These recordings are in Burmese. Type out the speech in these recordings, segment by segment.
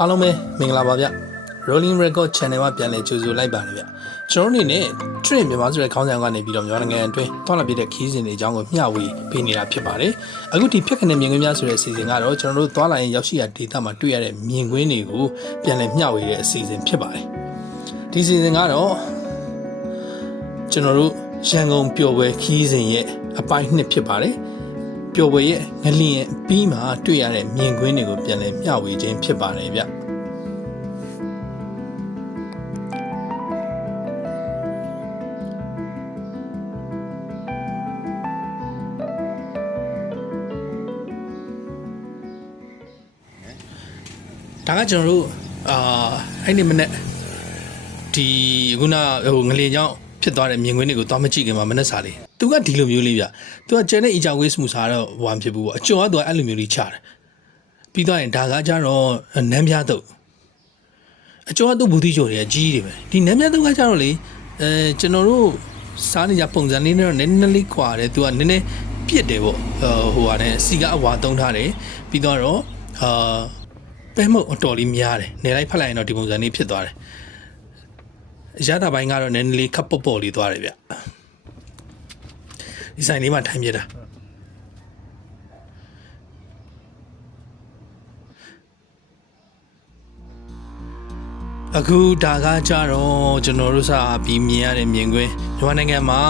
အားလုံးပဲမင်္ဂလာပါဗျ Rolling Record Channel မှာပြန်လည်ကြိုဆိုလိုက်ပါတယ်ဗျကျွန်တော်တို့အနေနဲ့ Train မြန်မာဆိုတဲ့ခေါင်းစဉ်ကနေပြီးတော့မြန်မာနိုင်ငံအတွင်းတွာလာပြတဲ့ခီးစဉ်တွေအကြောင်းကိုမျှဝေပေးနေတာဖြစ်ပါတယ်အခုဒီဖြစ်ခနဲ့မြင်ကွင်းများဆိုတဲ့အစီအစဉ်ကတော့ကျွန်တော်တို့တွာလာရင်ရောက်ရှိရာဒေသမှာတွေ့ရတဲ့မြင်ကွင်းတွေကိုပြန်လည်မျှဝေတဲ့အစီအစဉ်ဖြစ်ပါတယ်ဒီအစီအစဉ်ကတော့ကျွန်တော်တို့ရန်ကုန်ပျော်ပွဲခီးစဉ်ရဲ့အပိုင်းနှစ်ဖြစ်ပါတယ် ပျော်ပွဲရဲ့ငလျင်အပြီးမှာတွေ့ရတဲ့မြင်ကွင်းတွေကိုပြန်လည်မျှဝေခြင်းဖြစ်ပါတယ်ဗျဒါကကျွန်တော်တို့အာအဲ့ဒီမနေ့ဒီခုနဟိုငလျင်ကြောင့်ဖြစ်သွားတဲ့မြင်ကွင်းတွေကိုသွားမကြည့်ခင်မှာမနေ့စာလေး သူကဒီလိုမျိုးလေးဗျသူကကျန်တဲ့အီဂျာဝေးစမှုစာတော့ဟိုမဖြစ်ဘူးပေါ့အကျော်ကသူကအဲ့လိုမျိုးလေးချတယ်ပြီးတော့ရင်ဒါကကြတော့နမ်းပြားတုပ်အကျော်ကသူ့ဘူးတိချိုတွေကကြီးတယ်ပဲဒီနမ်းပြားတုပ်ကကြတော့လေအဲကျွန်တော်တို့စားနေကြပုံစံလေးနဲ့တော့နည်းနည်းလေးခွာတယ်သူကနည်းနည်းပြစ်တယ်ပေါ့ဟိုဟာနဲ့စီကအဝါသုံးထားတယ်ပြီးတော့အာပဲမုတ်အတော်လေးများတယ်နေလိုက်ဖက်လိုက်ရင်တော့ဒီပုံစံလေးဖြစ်သွားတယ်ရတာပိုင်းကတော့နည်းနည်းလေးခပ်ပေါ့ပေါ့လေးသွားတယ်ဗျ ဒီဆိုင်လေးမှာထိုင်ပြတာအခုဒါကကြတော့ကျွန်တော်တို့စာပြီးမြင်ရတဲ့မြင်ကွင်းမြန်မာနိုင်ငံမှာ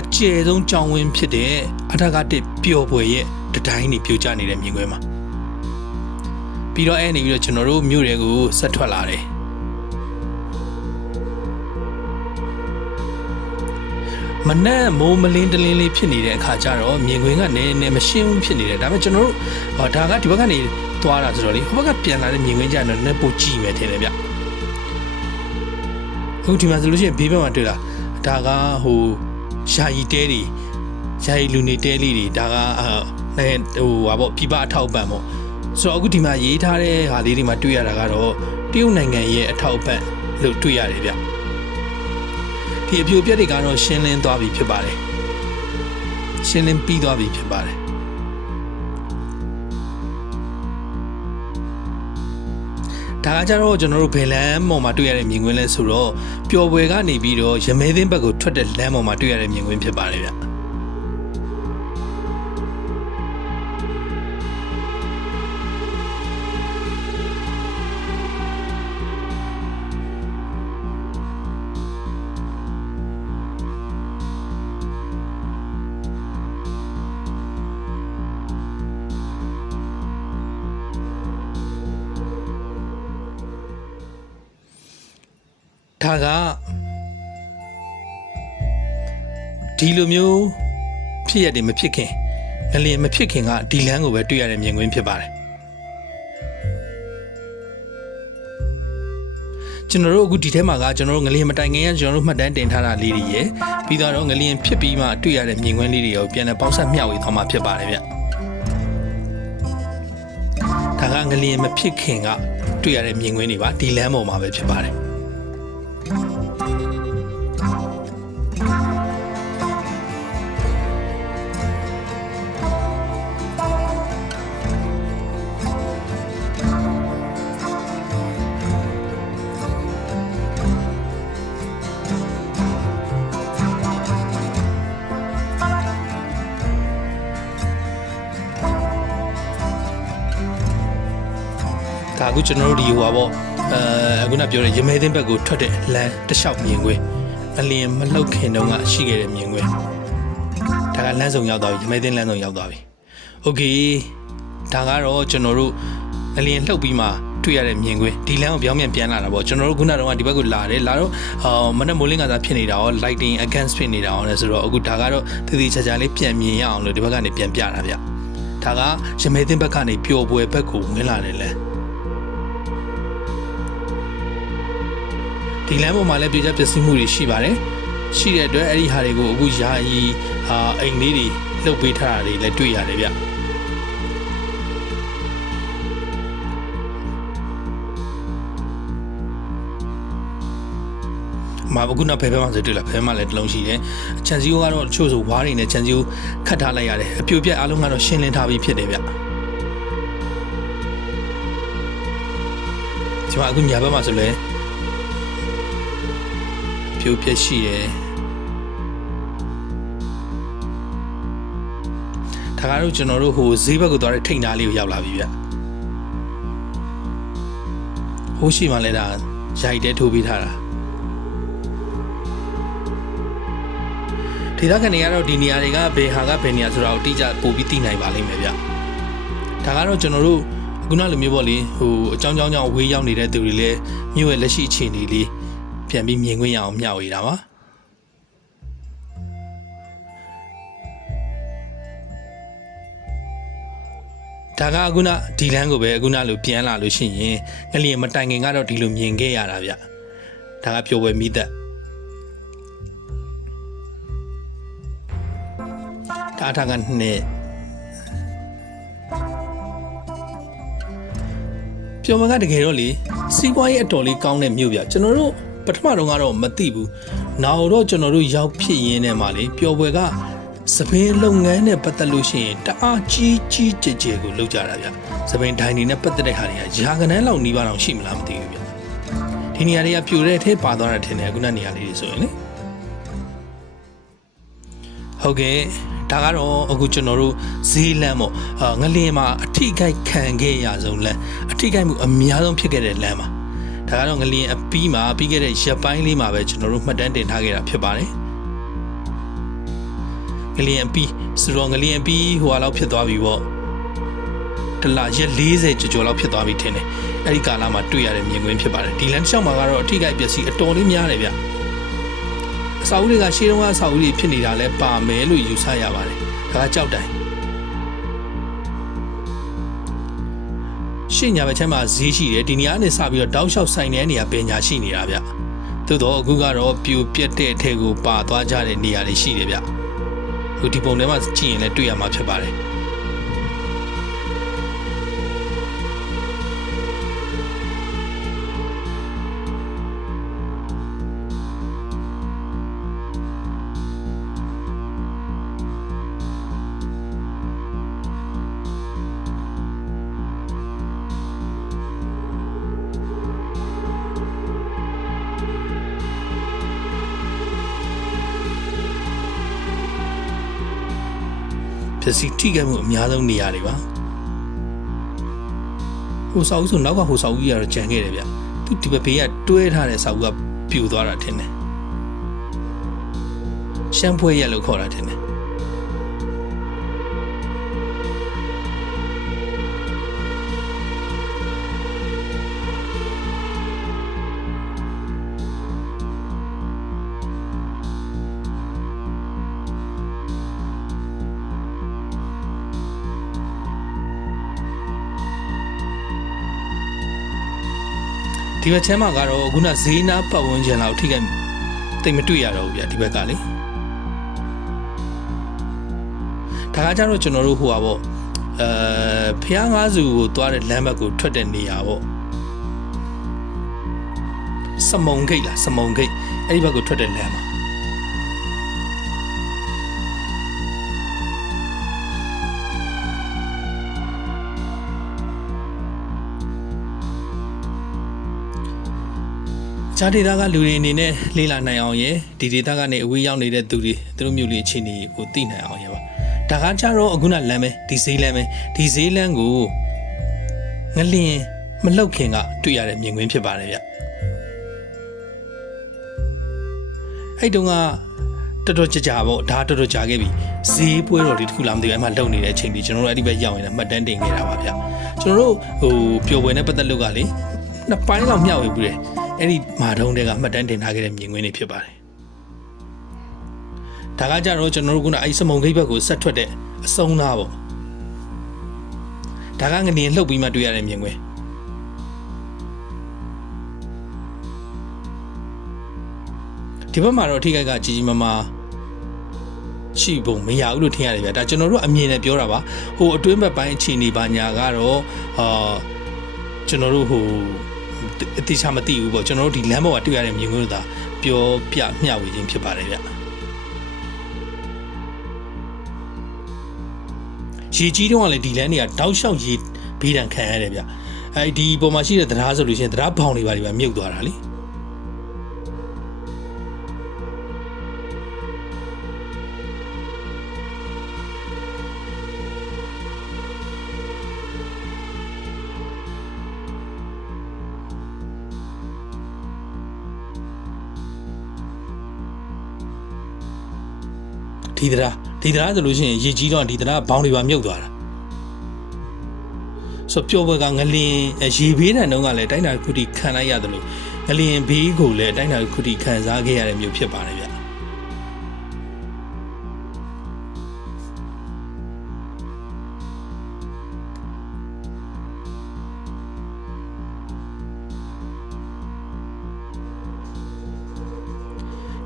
အကျယ်ဆုံးကြောင်ဝင်းဖြစ်တဲ့အထက်ကတစ်ပျော်ပွဲရဲ့တတိုင်းနေပြိုကျနေတဲ့မြင်ကွင်းမှာပြီးတော့အဲ့နေပြီးတော့ကျွန်တော်တို့မြို့တွေကိုဆက်ထွက်လာတယ် မနဲ့မိုးမလင်းတလင်းလေးဖြစ်နေတဲ့အခါကျတော့မြင်ကွင်းကနည်းနည်းမရှင်းဘူးဖြစ်နေတယ်ဒါပေမဲ့ကျွန်တော်တို့ဟောဒါကဒီဘက်ကနေသွားတာဆိုတော့လေဟိုဘက်ကပြန်လာတဲ့မြင်ကွင်းကျတော့နည်းနည်းပိုကြည့်မယ်ထင်တယ်ဗျအခုဒီမှာဆိုလို့ရှိရင်ဘေးဘက်မှာတွေ့လားဒါကဟိုယာယီတဲတွေယာယီလူနေတဲလေးတွေဒါကအာဟိုဟာပေါ့ပြပအထောက်ပံ့ပေါ့ဆိုတော့အခုဒီမှာရေးထားတဲ့ဟာလေးတွေမှာတွေ့ရတာကတော့တရုတ်နိုင်ငံရဲ့အထောက်ပံ့လို့တွေ့ရတယ်ဗျ ဒီအပြိုပြက်တွေကတော့ရှင်းလင်းသွားပြီဖြစ်ပါတယ်ရှင်းလင်းပြီးသွားပြီဖြစ်ပါတယ်ဒါကကြတော့ကျွန်တော်တို့ဘယ်လမ်းပေါ်မှာတွေ့ရတဲ့မြင်ကွင်းလဲဆိုတော့ပျော်ပွဲကနေပြီးတော့ရမဲသိန်းဘက်ကိုထွက်တဲ့လမ်းပေါ်မှာတွေ့ရတဲ့မြင်ကွင်းဖြစ်ပါတယ်ဗျ ဒါကဒီလိုမျိုးဖြစ်ရတယ်မဖြစ်ခင်ငလျင်မဖြစ်ခင်ကဒီလမ်းကိုပဲတွေ့ရတဲ့မြင်ကွင်းဖြစ်ပါတယ်ကျွန်တော်တို့အခုဒီထဲမှာကကျွန်တော်တို့ငလျင်မတိုင်ခင်ကကျွန်တော်တို့မှတ်တမ်းတင်ထားတာလေးတွေရယ်ပြီးတော့ငလျင်ဖြစ်ပြီးမှတွေ့ရတဲ့မြင်ကွင်းလေးတွေရောပြန်လည်ပေါင်းစပ်မျှဝေသွားမှာဖြစ်ပါတယ်ဗျဒါကငလျင်မဖြစ်ခင်ကတွေ့ရတဲ့မြင်ကွင်းတွေပါဒီလမ်းပေါ်မှာပဲဖြစ်ပါတယ် အခုကျွန်တော်တို့ဒီဟိုပါပေါ့အဲအခုနပြောတဲ့ရမဲသိန်းဘက်ကိုထွက်တဲ့လမ်းတစ်လျှောက်မြင်ကွင်းအလင်းမလှုပ်ခင်တုန်းကရှိခဲ့တဲ့မြင်ကွင်းဒါကလမ်းဆောင်ရောက်သွားပြီရမဲသိန်းလမ်းဆောင်ရောက်သွားပြီโอเคဒါကတော့ကျွန်တော်တို့အလင်းလှုပ်ပြီးမှတွေ့ရတဲ့မြင်ကွင်းဒီလမ်းကိုပြောင်းပြန်ပြန်လာတာပေါ့ကျွန်တော်တို့ခုနကတော့ဒီဘက်ကိုလာတယ်လာတော့အာမနက်မိုးလင်းကစားဖြစ်နေတာရော lighting against ဖြစ်နေတာရောလည်းဆိုတော့အခုဒါကတော့တည်တည်ချာချာလေးပြန်မြင်ရအောင်လို့ဒီဘက်ကနေပြန်ပြတာဗျဒါကရမဲသိန်းဘက်ကနေပျော်ပွဲဘက်ကိုဝင်လာတယ်လဲ ဒီလမ်းပေါ်မှာလည်းပြည်ကြပျက်စီးမှုတွေရှိပါတယ်ရှိတဲ့အတွက်အဲ့ဒီဟာတွေကိုအခုယာယီအာအိမ်လေးတွေလှုပ်ပေးထားတာတွေလည်းတွေ့ရတယ်ဗျမှာအခုနောက်ဖယ်ဖဲမှာဆိုတွေ့လားဖဲမှာလည်းတစ်လုံးရှိတယ်ချန်စီယိုကတော့တချို့ဆိုဝါးတွေနဲ့ချန်စီယိုခတ်ထားလိုက်ရတယ်အပြိုပြက်အားလုံးကတော့ရှင်းလင်းထားပြီးဖြစ်တယ်ဗျဒီမှာအခုညာဘက်မှာဆိုလဲ ပြိုပြက်ရှိတယ်ဒါကတော့ကျွန်တော်တို့ဟိုဈေးဘက်ကိုသွားတဲ့ထိန်သားလေးကိုရောက်လာပြီဗျဟိုရှိမှလဲဒါရိုက်တဲထိုးပေးထားတာဒေသခံတွေကတော့ဒီနေရာတွေကဘယ်ဟာကဘယ်နေရာဆိုတာကိုတိကျပို့ပြီးသိနိုင်ပါလိမ့်မယ်ဗျဒါကတော့ကျွန်တော်တို့ခုနလိုမျိုးပေါ့လေဟိုအကြောင်းကြောင်းကြောင့်ဝေးရောက်နေတဲ့သူတွေလည်းမြို့ရဲ့လက်ရှိအခြေအနေလေး ပြန်ပြီးမြင်ခွင့်ရအောင်မျှဝေတာပါဒါကအခုနဒီလန်းကိုပဲအခုနလိုပြန်လာလို့ရှိရင်ငလျင်မတိုင်ခင်ကတော့ဒီလိုမြင်ခဲ့ရတာဗျဒါကပျော်ပွဲမိသက်ဒါထားကနှစ်ပျော်မကတကယ်တော့လေစီးပွားရေးအတော်လေးကောင်းတဲ့မြို့ဗျကျွန်တော်တို့ ပထမတော့ကတော့မသိဘူးနောက်တော့ကျွန်တော်တို့ရောက်ဖြစ်ရင်းနဲ့မှလေပျော်ပွဲကစပင်းလုပ်ငန်းနဲ့ပတ်သက်လို့ရှိရင်တအားကြီးကြီးကျယ်ကျယ်ကိုလုပ်ကြတာဗျစပင်းဒိုင်နေနဲ့ပတ်သက်တဲ့ဟာတွေကယာကနန်းလောက်နီးပါးတော့ရှိမလားမသိဘူးဗျဒီနေရာတွေကပြိုတဲ့အထဲပါသွားတာထင်တယ်အခုနနေရာလေးတွေဆိုရင်လေဟုတ်ကဲ့ဒါကတော့အခုကျွန်တော်တို့ဈေးလမ်းပေါ့အာငလင်းမှာအထိခိုက်ခံခဲ့ရဆုံးလမ်းအထိခိုက်မှုအများဆုံးဖြစ်ခဲ့တဲ့လမ်းပါ ဒါကတော့ငလင်းအပီးမှာပြီးခဲ့တဲ့ရက်ပိုင်းလေးမှာပဲကျွန်တော်တို့မှတ်တမ်းတင်ထားခဲ့တာဖြစ်ပါတယ်ငလျင်အပီးဆိုတော့ငလျင်အပီးဟိုဟာလောက်ဖြစ်သွားပြီပေါ့တလရက်40ကျော်ကျော်လောက်ဖြစ်သွားပြီထင်တယ်အဲ့ဒီကာလမှာတွေ့ရတဲ့မြင်ကွင်းဖြစ်ပါတယ်ဒီလမ်းတစ်လျှောက်မှာကတော့အထိကိပျက်စီးအတော်လေးများတယ်ဗျအစာအုပ်တွေကရှေးတုန်းကအစာအုပ်တွေဖြစ်နေတာလဲပါမယ်လို့ယူဆရပါတယ်ဒါကကြောက်တိုင် ရှင်းညာဘက်ချမ်းမှာဈေးရှိတယ်ဒီနေရာနဲ့စပြီးတော့တောက်လျှောက်ဆိုင်တဲ့နေရာပညာရှိနေတာဗျသို့တော့အခုကတော့ပြူပြက်တဲ့အထက်ကိုပါသွားကြတဲ့နေရာတွေရှိတယ်ဗျဟိုဒီပုံထဲမှာကြည့်ရင်လည်းတွေ့ရမှာဖြစ်ပါတယ် စ်စီထိခဲ့မှုအများဆုံးနေရာတွေပါဟိုဆောက်ဦးဆိုနောက်ကဟိုဆောက်ဦးကြီးကတော့ကြံခဲ့တယ်ဗျသူဒီဘက်ဘေးကတွဲထားတဲ့ဆောက်ဦးကပြူသွားတာထင်တယ်ရှမ်းဖွဲရက်လို့ခေါ်တာထင်တယ် ဒီဘက်ချမ်းမှာကတော့ခုနဈေးနာပတ်ဝန်းကျင်လောက်ထိခဲ့တိတ်မတွေ့ရတော့ဘူးဗျဒီဘက်ကလေဒါကကြတော့ကျွန်တော်တို့ဟိုပါပေါ့အဲဖျားငါးစုကိုသွားတဲ့လမ်းဘက်ကိုထွက်တဲ့နေရာပေါ့စမုံဂိတ်လားစမုံဂိတ်အဲ့ဒီဘက်ကိုထွက်တဲ့လမ်းပါ ဂျာဒေတာကလူတွေအနေနဲ့လေးလာနိုင်အောင်ရယ်ဒီဒေတာကနေအဝေးရောက်နေတဲ့သူတွေသူတို့မျိုးလေးအခြေအနေကိုသိနိုင်အောင်ရယ်ပါဒါကကြတော့အခုနလမ်းပဲဒီဈေးလမ်းပဲဒီဈေးလမ်းကိုငလျင်မလှုပ်ခင်ကတွေ့ရတဲ့မြင်ကွင်းဖြစ်ပါတယ်ဗျအဲ့တုန်းကတော်တော်ကြာကြာပေါ့ဒါတော်တော်ကြာခဲ့ပြီဈေးပွဲတော်လေးတစ်ခုလာမသိဘူးအဲ့မှာလုံနေတဲ့အချိန်ကြီးကျွန်တော်တို့အဲ့ဒီဘက်ရောက်ရင်လည်းမှတ်တမ်းတင်ခဲ့တာပါဗျကျွန်တော်တို့ဟိုပျော်ပွဲနဲ့ပတ်သက်လို့ကလေနှစ်ပိုင်းလောက်မျှဝေပြီးတယ် အဲ့ဒီမာတုံးတွေကမှတ်တမ်းတင်ထားခဲ့တဲ့မြင်ကွင်းတွေဖြစ်ပါတယ်ဒါကကြတော့ကျွန်တော်တို့ကအဲ့စမုံခိတ်ဘက်ကိုဆက်ထွက်တဲ့အစုံသားပေါ့ဒါကငနေလှုပ်ပြီးမှတွေ့ရတဲ့မြင်ကွင်းဒီဘက်မှာတော့အထိခိုက်ကကြီးကြီးမားမားရှိပုံမရဘူးလို့ထင်ရတယ်ဗျာဒါကျွန်တော်တို့အမြင်နဲ့ပြောတာပါဟိုအတွင်းဘက်ပိုင်းအခြေအနေပါညာကတော့အာကျွန်တော်တို့ဟို အတိအကျမသိဘူးပေါ့ကျွန်တော်တို့ဒီလမ်းပေါ်ကတွေ့ရတဲ့မြင်ကွင်းတို့သာပြောပြမျှဝေခြင်းဖြစ်ပါတယ်ဗျရေကြီးတော့ကလည်းဒီလမ်းတွေကတောက်လျှောက်ရေဘေးဒဏ်ခံရတယ်ဗျအဲဒီပုံမှာရှိတဲ့တရားဆိုလို့ရှိရင်တရားဘောင်တွေပါတွေပါမြုပ်သွားတာလေ ဒီတရားဒီတရားဆိုလို့ရှိရင်ရေကြီးတော့ဒီတရားဘောင်တွေပါမြုပ်သွားတာဆိုပျော်ပွဲကငလင်ရေဘေးတန်တုန်းကလည်းတိုင်းတာခုတီခံလိုက်ရတယ်လို့ငလင်ဘေးကိုလည်းတိုင်းတာခုတီခံစားခဲ့ရတဲ့မျိုးဖြစ်ပါတယ်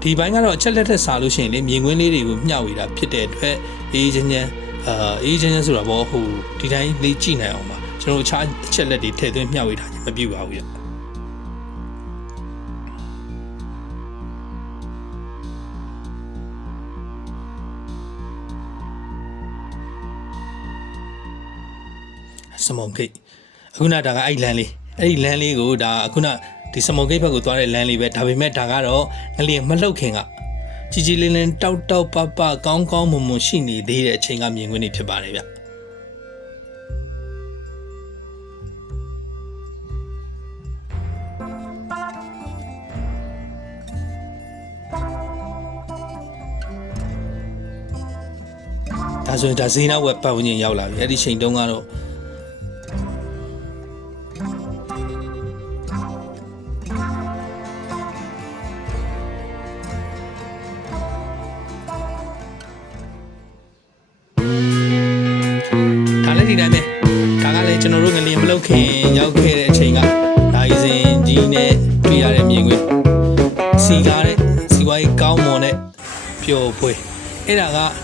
ဒီဘိုင်းကတော့အချက်လက်ထက်စားလို့ရှိရင်လေမြင်ကွင်းလေးတွေကိုမျှဝေတာဖြစ်တဲ့အတွက်အေးချင်းချင်းအာအေးချင်းချင်းဆိုတာပေါ့ဟိုဒီတိုင်းလေးကြည့်နိုင်အောင်ပါကျွန်တော်တို့အခြားအချက်လက်တွေထည့်သွင်းမျှဝေတာမပြုပါဘူးရစမုံဂိတ်အခုနဒါကအဲ့လမ်းလေးအဲ့ဒီလမ်းလေးကိုဒါအခုန ဒီစမုံဂိတ်ဘက်ကိုသွားတဲ့လမ်းလေးပဲဒါပေမဲ့ဒါကတော့ငလျင်မလှုပ်ခင်ကကြီးကြီးလင်းလင်းတောက်တောက်ပပကောင်းကောင်းမွန်မွန်ရှိနေသေးတဲ့အချိန်ကမြင်ကွင်းနေဖြစ်ပါတယ်ဗျဒါဆိုရင်ဒါဇေနာဝက်ပတ်ဝန်းကျင်ရောက်လာပြီအဲ့ဒီချိန်တုန်းကတော့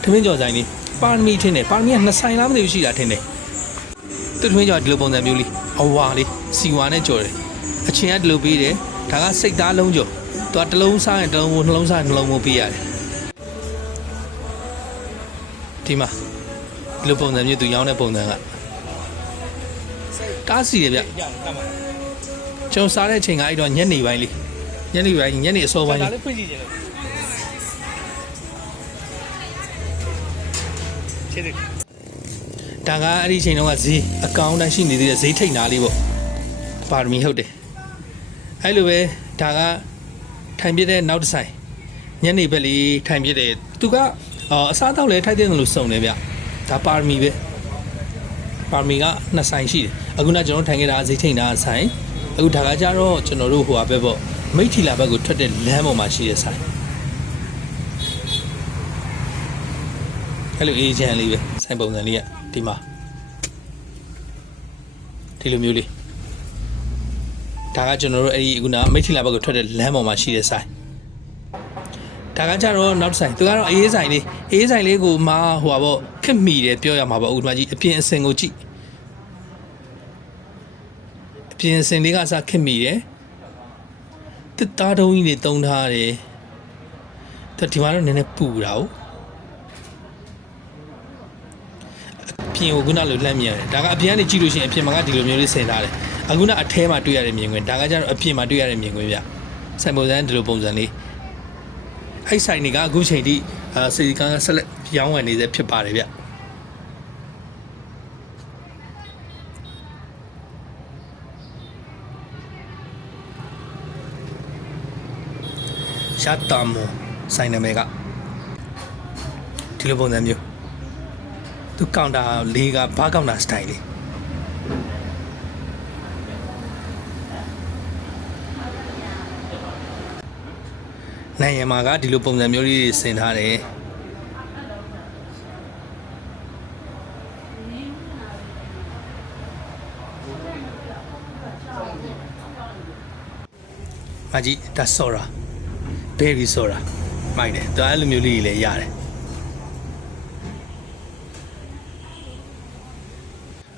ထမင်းကြော်ဆိုင်လေးပါရမီထင်းတယ်ပါရမီကနှစ်ဆိုင်လားမသိဘူးရှိတာထင်းတယ်သူထမင်းကြော်ကဒီလိုပုံစံမျိုးလေးအဝါလေးစီဝါနဲ့ကြော်တယ်အချင်းကဒီလိုပေးတယ်ဒါကစိတ်သားလုံးကြော်သူကတစ်လုံးစားရင်တစ်လုံးကိုနှလုံးစားရင်နှလုံးကိုပေးရတယ်ဒီမှာဒီလိုပုံစံမျိုးသူရောင်းတဲ့ပုံစံကကားစီတယ်ဗျကျွန်တော်စားတဲ့အချိန်ကအဲ့တော့ညနေပိုင်းလေးညနေပိုင်းညနေအစောပိုင်းလေး လေးဖွင့်ကြည့်ကြတယ်ချစ်တယ်ဒါကအဲ့ဒီအချိန်တုန်းကဈေးအကောင့်တန်းရှိနေသေးတဲ့ဈေးထိတ်နာလေးပေါ့ပါရမီဟုတ်တယ်အဲ့လိုပဲဒါကထိုင်ပြတဲ့နောက်တစ်ဆိုင်ညနေဘက်လေးထိုင်ပြတဲ့သူကအော်အစားအသောက်လည်းထိုက်တဲ့လို့စုံတယ်ဗျဒါပါရမီပဲပါရမီကနှစ်ဆိုင်ရှိတယ်အခုနကကျွန်တော်ထိုင်ခဲ့တာဈေးထိတ်နာဆိုင်အခုဒါကကြတော့ကျွန်တော်တို့ဟိုဟာပဲပေါ့မိတ်ထီလာဘက်ကိုထွက်တဲ့လမ်းပေါ်မှာရှိတဲ့ဆိုင် အဲ့လိုအေဂျင့်လေးပဲဆိုင်ပုံစံလေးကဒီမှာဒီလိုမျိုးလေးဒါကကျွန်တော်တို့အဲ့ဒီခုနမိတ်ထီလာဘက်ကိုထွက်တဲ့လမ်းပေါ်မှာရှိတဲ့ဆိုင်ဒါကကြတော့နောက်တစ်ဆိုင်သူကတော့အေးဆိုင်လေးအေးဆိုင်လေးကိုမှဟိုပါပေါ့ခက်မိတယ်ပြောရမှာပေါ့ဥပမာကြီးအပြင်အစင်ကိုကြည့်အပြင်အစင်လေးကစားခက်မိတယ်တစ်သားတုံးကြီးနေတုံးထားတယ်ဒါဒီမှာတော့နည်းနည်းပူတာ哦 ပြင်ကိုခုနလိုလှမ်းမြင်ရတယ်ဒါကအပြင်ကနေကြည့်လို့ရှိရင်အပြင်မှာကဒီလိုမျိုးလေးဆင်ထားတယ်အခုနအထဲမှာတွေ့ရတဲ့မြင်ကွင်းဒါကကျတော့အပြင်မှာတွေ့ရတဲ့မြင်ကွင်းဗျဆိုင်ပုံစံဒီလိုပုံစံလေးအဲ့ဆိုင်တွေကအခုချိန်ထိအာစီကန်းကဆက်လက်ရောင်းဝယ်နေသေးဖြစ်ပါတယ်ဗျရှာတမ်မိုဆိုင်နာမည်ကဒီလိုပုံစံမျိုး သူကောင်တာလေးကဘာကောင်တာစတိုင်လေးနိုင်ရမှာကဒီလိုပုံစံမျိုးလေးတွေဆင်ထားတယ်မကြီးဒါဆော်ရာဘယ်ရီဆော်ရာမိုက်တယ်သူအဲ့လိုမျိုးလေးတွေလည်းရတယ်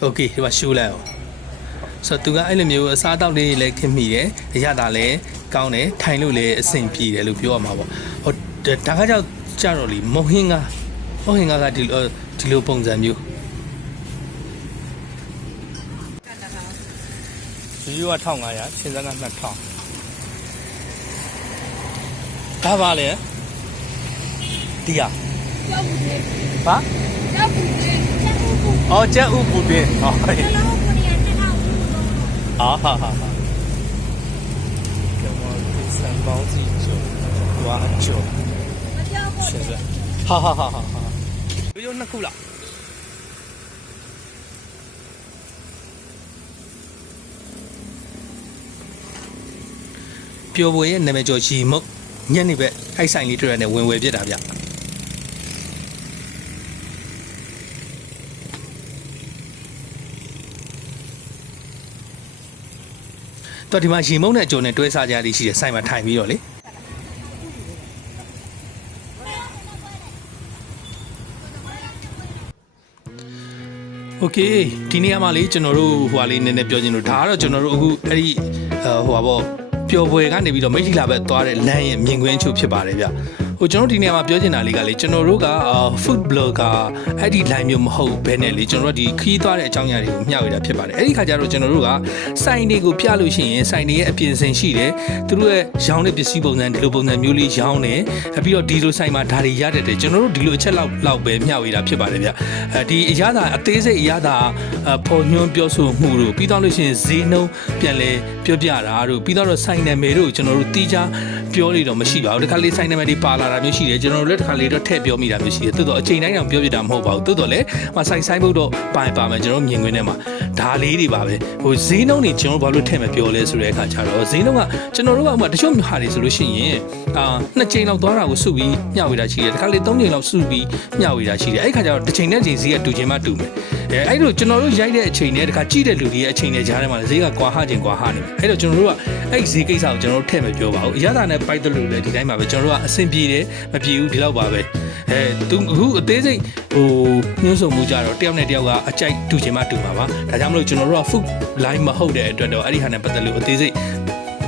โอเคဒီမှာရှိုးလိုက်အောင်ဆိုတော့သူကအဲ့လိုမျိုးအစားအသောက်လေးတွေလည်းခင်မိတယ်အရသာလည်းကောင်းတယ်ထိုင်လို့လည်းအဆင်ပြေတယ်လို့ပြောရမှာပေါ့ဟိုဒါကကြောင့်ကြတော့လေမုံဟင်းကမုံဟင်းကကဒီလိုဒီလိုပုံစံမျိုး view က1500ရှင်စက်က2000ဒါပါလေဒီဟာ ကြောက်ဘူးလေ ဘာ ကြောက်ဘူးလေကြောက်ဘူးဘူး အော်ကျက်ဥပူတင်ဟောဘယ်လိုကိုနေရတဲ့ထောက်ဘူးလို့အာဟာဟာဟာကျွန်တော်ဒီစံပေါင်းစီကျော်ဝါကျော်မကြောက်ဘူးရှင်စက်ဟာဟာဟာဟာဟာဗီဒီယိုနှစ်ခုလားပျော်ပွဲရဲ့နာမည်ကျော်ရီမုတ်ညနေဘက်အိုက်ဆိုင်လေးတွေ့ရတဲ့ဝင်ဝယ်ပြစ်တာဗျ တော့ဒီမှာရီမုတ်နဲ့အကျိုးနဲ့တွဲစားကြရလေးရှိတယ်ဆိုင်မှာထိုင်ပြီးတော့လေโอเคဒီနေ့ကမှလေကျွန်တော်တို့ဟိုဟာလေးနည်းနည်းပြောချင်လို့ဒါကတော့ကျွန်တော်တို့အခုအဲ့ဒီဟိုဟာပေါ့ပျော်ပွဲကနေပြီးတော့မိထီလာဘက်သွားတဲ့လမ်းရဲ့မြင်ကွင်းချုပ်ဖြစ်ပါတယ်ဗျ ဟိုကျွန်တော်ဒီနေ့ကမှပြောချင်တာလေးကလေကျွန်တော်တို့က food blogger အဲ့ဒီ line မျိုးမဟုတ်ဘဲနဲ့လေကျွန်တော်တို့ဒီခီးသွားတဲ့အကြောင်းအရာတွေကိုမျှဝေတာဖြစ်ပါတယ်အဲ့ဒီခါကျတော့ကျွန်တော်တို့ကစိုင်တွေကိုပြလို့ရှိရင်စိုင်တွေရဲ့အပြင်စင်ရှိတယ်သူတို့ရဲ့ရောင်းတဲ့ပစ္စည်းပုံစံဒီလိုပုံစံမျိုးလေးရောင်းတယ်ပြီးတော့ဒီလိုစိုင်မှာဒါတွေရတတ်တယ်ကျွန်တော်တို့ဒီလိုအချက်လောက်လောက်ပဲမျှဝေတာဖြစ်ပါတယ်ဗျအဲဒီအရသာအသေးစိတ်အရသာပေါ်ညွှန်းပြောဆိုမှုတို့ပြီးတော့လို့ရှိရင်ဈေးနှုန်းပြန်လဲပြောပြတာတို့ပြီးတော့စိုင်နာမည်တို့ကျွန်တော်တို့တီးခြားပြောလို့တော့မရှိပါဘူးတခါလေးစိုင်နာမည်တွေပါလာတာမျိုးရှိတယ်ကျွန်တော်တို့လည်းတခါလေးတော့ထည့်ပြောမိတာမျိုးရှိတယ်တိုးတော့အချိန်တိုင်းတော့ပြောပြတာမဟုတ်ပါဘူးတိုးတော့လည်းမဆိုင်ဆိုင်ဖို့တော့ပိုင်ပါမယ်ကျွန်တော်မြင်ခွင့်ထဲမှာဒါလေးတွေပါပဲဟိုဈေးနှုန်းတွေကျွန်တော်ဘာလို့ထည့်မပြောလဲဆိုတဲ့အခါကျတော့ဈေးနှုန်းကကျွန်တော်တို့ကဥပမာတချို့ဟာတွေဆိုလို့ရှိရင်အာနှစ်ချိန်လောက်သွားတာကိုစုပြီးမျှဝေတာရှိတယ်တခါလေးသုံးချိန်လောက်စုပြီးမျှဝေတာရှိတယ်အဲ့ခါကျတော့တစ်ချိန်နဲ့ချိန်ဈေးကတူချိန်မှတူမယ်အဲအဲ့လိုကျွန်တော်တို့ရိုက်တဲ့အချိန်နဲ့တခါကြည့်တဲ့လူတွေရဲ့အချိန်နဲ့ကြားထဲမှာဈေးကကွာဟချိန်ကွာဟနေတယ်အဲ့တော့ကျွန်တော်တို့ကအဲ့ဈေးကိစ္စကိုကျွန်တော်တို့ထည့်မပြောပါဘူးအရသာနဲ့ပိုက်တယ်လို့လည်းဒီတိုင်းပါပဲကျွန်တော်တို့ကအဆင်ပြေတယ်မပြေဘူးဒီလောက်ပါပဲအဲသူအခုအသေးစိတ်ဟိုညှို့ဆုံမှုကြတော့တယောက်နဲ့တယောက်ကအကြိုက်တူချင်မှတူမှာပါဒါကြောင့်မလို့ကျွန်တော်တို့က food line မဟုတ်တဲ့အတွက်တော့အဲ့ဒီဟာနဲ့ပတ်သက်လို့အသေးစိတ်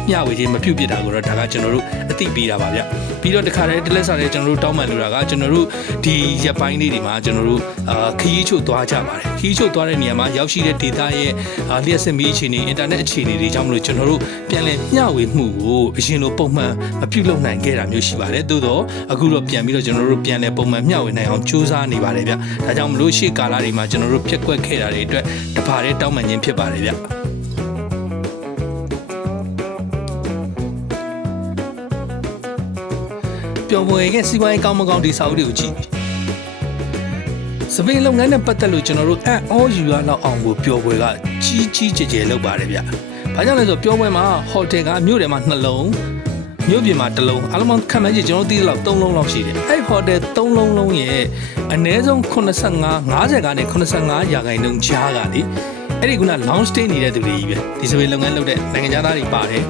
မျှဝေခြင်းမပြုတ်ပြစ်တာကိုတော့ဒါကကျွန်တော်တို့ အသိပေးတာပါဗျပြီးတော့တခါတည်းတလက်စားတဲ့ကျွန်တော်တို့တောင်းပန်လို့တာကကျွန်တော်တို့ဒီရက်ပိုင်းလေးတွေမှာကျွန်တော်တို့အာခရီးချို့သွားကြပါတယ်ခရီးချို့သွားတဲ့နေရာမှာရောက်ရှိတဲ့ data ရဲ့အာလျှက်စစ်မီအခြေအနေ internet အခြေအနေတွေကြောင့်မလို့ကျွန်တော်တို့ပြန်လည်မျှဝေမှုကိုအရင်လိုပုံမှန်မပြုတ်လုပ်နိုင်ခဲ့တာမျိုးရှိပါတယ်သို့တော့အခုတော့ပြန်ပြီးတော့ကျွန်တော်တို့ပြန်လည်ပုံမှန်မျှဝေနိုင်အောင်ကြိုးစားနေပါတယ်ဗျဒါကြောင့်မလို့ရှေ့ကာလတွေမှာကျွန်တော်တို့ဖြက်ကွက်ခဲ့တာတွေအတွက်တပါးတဲ့တောင်းပန်ခြင်းဖြစ်ပါတယ်ဗျ ပျော်ပွဲရဲ့စီးပွားရေးကောင်းမကောင်းဒီစာအုပ်တွေကိုကြည့်စပင်းလုပ်ငန်းနဲ့ပတ်သက်လို့ကျွန်တော်တို့အံ့ဩယူရလောက်အောင်ကိုပျော်ပွဲကကြီးကြီးကျယ်ကျယ်လုပ်ပါတယ်ဗျ။ဘာကြောင့်လဲဆိုတော့ပျော်ပွဲမှာဟိုတယ်ကမြို့ထဲမှာနှလုံးမြို့ပြင်မှာတစ်လုံးအလုံးပေါင်းခံမှန်းကြည့်ကျွန်တော်သိသလောက်၃လုံးလောက်ရှိတယ်။အဲ့ဟိုတယ်၃လုံးလုံးရဲ့အနည်းဆုံး85 50ကနေ85ရာခိုင်နှုန်းချားကလေအဲ့ဒီက long stay နေတဲ့သူတွေကြီးပဲဒီစပင်းလုပ်ငန်းလုပ်တဲ့နိုင်ငံသားတွေပါတယ်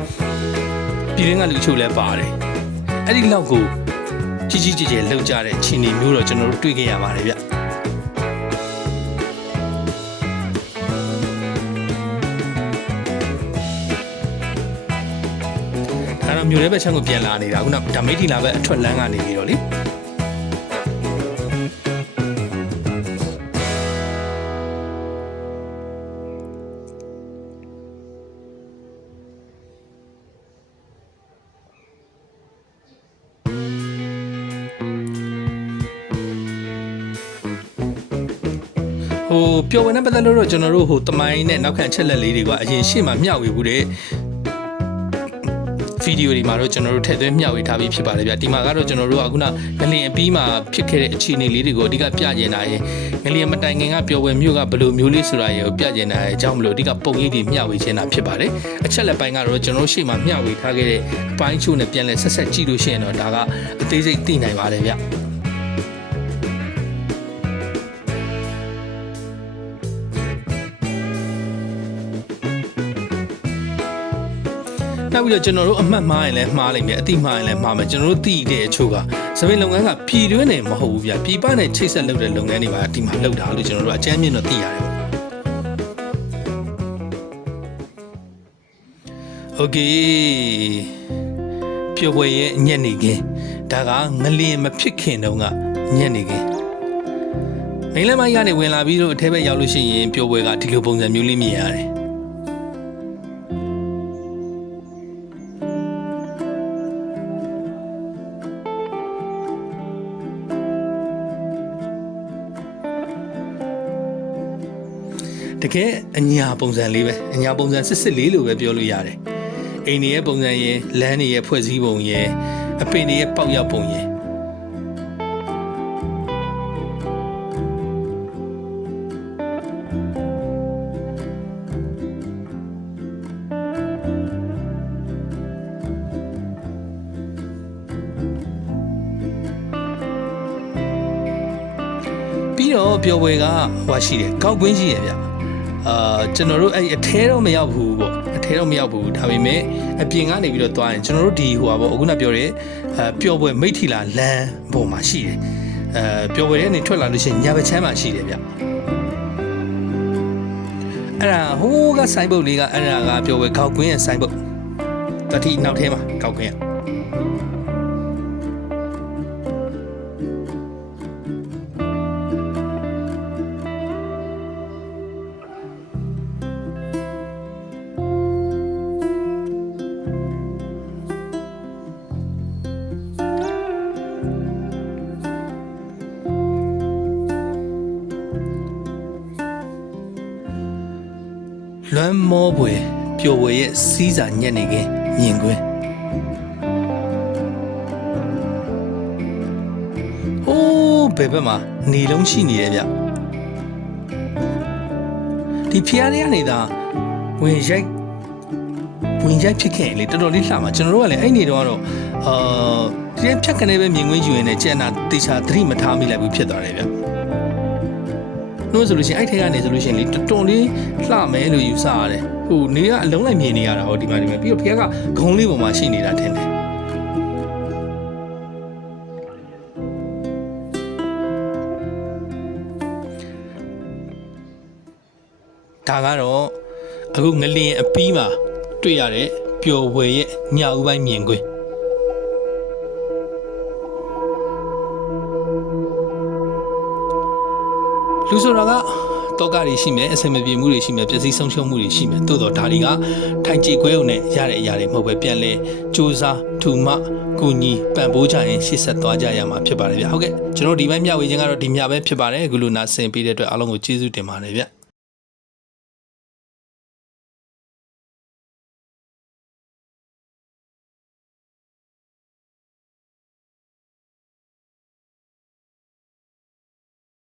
ပြည်ရင်းကလူချို့လည်းပါတယ်အဲ့ဒီလောက်ကို ကြီးကြီးကျယ်ကျယ်လှုပ်ကြတဲ့ခြေနေမျိုးတော့ကျွန်တော်တို့တွေ့ခဲ့ရပါတယ်ဗျအဲ့တော့မြို့ရဲဘက်ချမ်းကိုပြန်လာနေတာခုနဓမိတ်ထီလာဘက်အထွက်လမ်းကနေပြီးတော့လေ ပျော်ဝင်တဲ့ပတ်သက်လို့တော့ကျွန်တော်တို့ဟိုတမိုင်းနဲ့နောက်ခံချက်လက်လေးတွေကအရင်ရှေ့မှာမျှဝေဘူးတဲ့ဗီဒီယိုတွေမှာတော့ကျွန်တော်တို့ထည့်သွင်းမျှဝေထားပြီးဖြစ်ပါတယ်ဗျဒီမှာကတော့ကျွန်တော်တို့ကခုနငလင်အပီးမှာဖြစ်ခဲ့တဲ့အခြေအနေလေးတွေကိုအဓိကပြကျင်တာရယ်ငလင်မတိုင်ခင်ကပျော်ဝင်မျိုးကဘယ်လိုမျိုးလေးဆိုတာရယ်ကိုပြကျင်တာရယ်အကြောင်းမလို့အဓိကပုံရိပ်တွေမျှဝေခြင်းတာဖြစ်ပါတယ်အချက်လက်ပိုင်းကတော့ကျွန်တော်တို့ရှေ့မှာမျှဝေထားခဲ့တဲ့အပိုင်းချို့နဲ့ပြန်လဲဆက်ဆက်ကြည့်လို့ရှိရင်တော့ဒါကအသေးစိတ်သိနိုင်ပါတယ်ဗျ နောက်ပြီးတော့ကျွန်တော်တို့အမှတ်မှားရင်လည်းမှားလိမ့်မယ်အတိမှားရင်လည်းမှားမယ်ကျွန်တော်တို့သိတဲ့အချို့ကစပင်းလုပ်ငန်းကပြည်တွင်းနေမဟုတ်ဘူးဗျပြည်ပနဲ့ချိတ်ဆက်လုပ်တဲ့လုပ်ငန်းတွေပါဒီမှာလုပ်တာလို့ကျွန်တော်တို့အကြမ်းမြင့်တော့သိရတယ်ပေါ့โอเคပျော်ပွဲရဲ့ညက်နေခင်ဒါကငလျင်မဖြစ်ခင်တုန်းကညက်နေခင်မိန်းလမကြီးကနေဝင်လာပြီးတော့အထဲဘက်ရောက်လို့ရှိရင်ပျော်ပွဲကဒီလိုပုံစံမျိုးလေးမြင်ရတယ် တကယ်အညာပုံစံလေးပဲအညာပုံစံစစ်စစ်လေးလို့ပဲပြောလို့ရတယ်အိမ်တွေရဲ့ပုံစံရယ်လမ်းတွေရဲ့ဖွဲ့စည်းပုံရယ်အပင်တွေရဲ့ပေါက်ရောက်ပုံရယ်ပြီးတော့ပျော်ပွဲကဟွာရှိတယ်ကောက်ကွင်းရှိရဗျအာ ကျွန်တော်တို့အဲ့အထဲတော့မရောက်ဘူးပေါ့အထဲတော့မရောက်ဘူးဒါပေမဲ့အပြင်ကနေပြီးတော့သွားရင်ကျွန်တော်တို့ဒီဟိုပါပေါ့အခုနပြောတဲ့အဲပျော်ပွဲမိထီလာလမ်းပေါ်မှာရှိတယ်အဲပျော်ပွဲထဲကနေထွက်လာလို့ရှိရင်ညာဘက်ချမ်းမှာရှိတယ်ဗျအဲ့ဒါဟိုးကဆိုင်ဘုတ်လေးကအဲ့ဒါကပျော်ပွဲကောက်ကွင်းရဲ့ဆိုင်ဘုတ်တတိနောက်ထဲမှာကောက်ကွင်းရ လွမ်းမောပွေပျော်ဝေရဲ့စီးစာညက်နေခင်မြင်ကွင်းဟိုးဘယ်ဘက်မှာနေလုံးရှိနေတယ်ဗျဒီဖျားလေးကနေသာဝင်ရိုက်ဝင်ရိုက်ဖြစ်ခဲ့ရင်လေတော်တော်လေးလှမှာကျွန်တော်တို့ကလည်းအဲ့နေတော့ကတော့အာဒီဖြတ်ကနေပဲမြင်ကွင်းယူရင်လည်းကျန်တာတေချာသတိမထားမိလိုက်ဘူးဖြစ်သွားတယ်ဗျ နှိုးဆိုလို့ရှိရင်အဲ့ထဲကနေဆိုလို့ရှိရင်လေတော်တော်လေးလှမယ်လို့ယူဆရတယ်ဟိုနေကအလုံးလိုက်မြင်နေရတာဟောဒီမှာဒီမှာပြီးတော့ဖခင်ကဂုံလေးပေါ်မှာရှိနေတာထင်တယ်ဒါကတော့အခုငလျင်အပီးမှာတွေ့ရတဲ့ပျော်ဝယ်ရဲ့ညဦးပိုင်းမြင်ကွင်း လူဆိုတာကတောကတွေရှိမယ်အဆင်မပြေမှုတွေရှိမယ်ပျက်စီးဆုံးရှုံးမှုတွေရှိမယ်သို့တော့ဒါတွေကထိုင်ကြည့်ခွဲုံနဲ့ရတဲ့အရာတွေမဟုတ်ပဲပြန်လဲစူးစမ်းထူမကူညီပံ့ပိုးကြရင်ရှေ့ဆက်သွားကြရမှာဖြစ်ပါတယ်ဗျဟုတ်ကဲ့ကျွန်တော်ဒီဘက်မျှဝေခြင်းကတော့ဒီမျှပဲဖြစ်ပါတယ်အခုလိုနာဆင်ပေးတဲ့အတွက်အားလုံးကိုကျေးဇူးတင်ပါတယ်ဗျ